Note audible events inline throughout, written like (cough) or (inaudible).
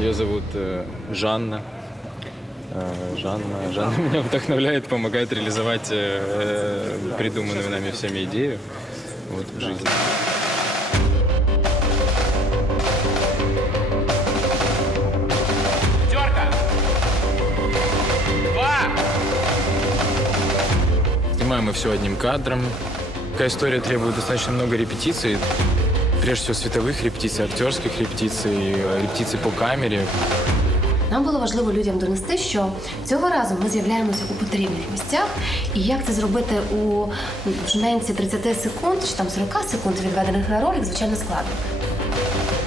Ее зовут э, Жанна. Э, Жанна. Жанна (laughs) меня вдохновляет, помогает реализовать э, э, придуманную нами всеми идею вот, в жизни. Пятерка! Два! Снимаем мы все одним кадром. Такая история требует достаточно много репетиций. Прежде всего световых репетиций, актерских репетиций, э, репетиций по камере. Нам було важливо людям донести, що цього разу ми з'являємося у потрібних місцях, і як це зробити у жменці 30 секунд чи там 40 секунд, відведених на ролик, звичайно складно.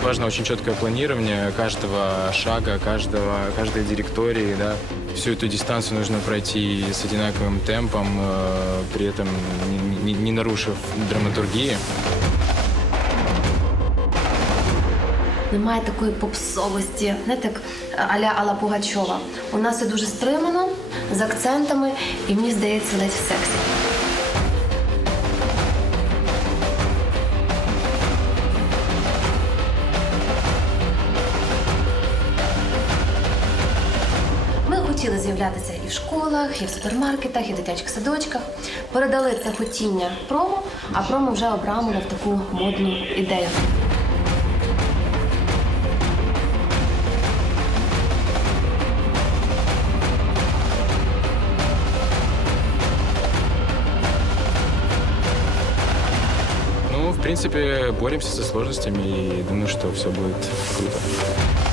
Важно очень четкое планирование каждого шага, каждого, каждой директории, да. Всю эту дистанцию нужно пройти с одинаковым темпом, э, при этом не, не- не нарушив драматургии. Немає такої попсовості, знаєте, як аля Алла Пугачова. У нас все дуже стримано, з акцентами, і мені здається, ледь сексі. Ми хотіли з'являтися і в школах, і в супермаркетах, і в дитячих садочках. Передали це хотіння промо, а промо вже обрамило в таку модну ідею. Принципе, боремся со сложностями и думаю, что все будет круто.